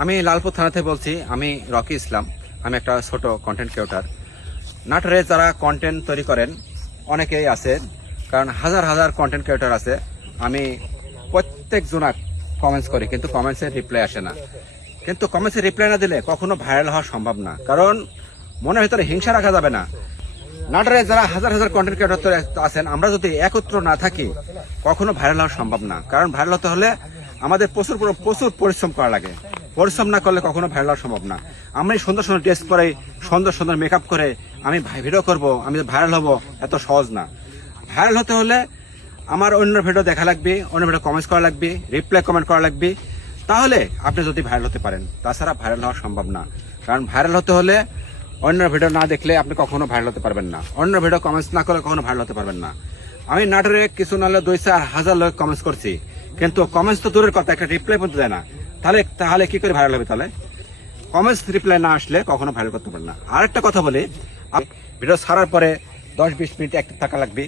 আমি লালপুর থানা থেকে বলছি। আমি রকি ইসলাম। আমি একটা ছোট কন্টেন্ট ক্রিয়েটর। নাটোরে যারা কন্টেন্ট তৈরি করেন অনেকেই আছে, কারণ হাজার হাজার কন্টেন্ট ক্রিয়েটর আছে। আমি প্রত্যেক জনার কমেন্টস করি, কিন্তু কমেন্টসের রিপ্লাই আসে না। কিন্তু কমেন্টসের রিপ্লাই না দিলে কখনো ভাইরাল হওয়া সম্ভব না, কারণ মনের ভিতরে হিংসা রাখা যাবে না। নাটোরে যারা হাজার হাজার কন্টেন্ট ক্রিয়েটর আছেন, আমরা যদি একত্র না থাকি কখনো ভাইরাল হওয়া সম্ভব না। কারণ ভাইরাল হতে হলে আমাদের প্রচুর প্রচুর পরিশ্রম করা লাগে। পরিশ্রম না করলে কখনো ভাইরাল হওয়া সম্ভব না। আমি সুন্দর সুন্দর ড্রেস পরে, সুন্দর সুন্দর মেকআপ করে আমি ভিডিও করব, আমি ভাইরাল হব, এত সহজ না। ভাইরাল হতে হলে আমার অন্য ভিডিও দেখা লাগবে, অন্য ভিডিও কমেন্টস করা লাগবে, রিপ্লাই কমেন্ট করা লাগবে, তাহলে আপনি যদি ভাইরাল হতে পারেন। তাছাড়া ভাইরাল হওয়া সম্ভব না। কারণ ভাইরাল হতে হলে অন্য ভিডিও না দেখলে আপনি কখনো ভাইরাল হতে পারবেন না। অন্য ভিডিও কমেন্টস না করলে কখনো ভাইরাল হতে পারবেন না। আমি নাটোরে কিছু নাহলে 2-4 হাজার লোক কমেন্টস করছি, কিন্তু কমেন্টস তো দূরের কথা, একটা রিপ্লাই পর্যন্ত দেয় না। তাহলে তাহলে কি করে ভাইরাল হবে? তাহলে কমেন্টস রিপ্লাই না আসলে কখনো ভাইরাল করতে পারবেন না। আরেকটা কথা বলি, ভিডিও ছাড়ার পরে 10-20 মিনিট অ্যাক্টিভ থাকা লাগবে।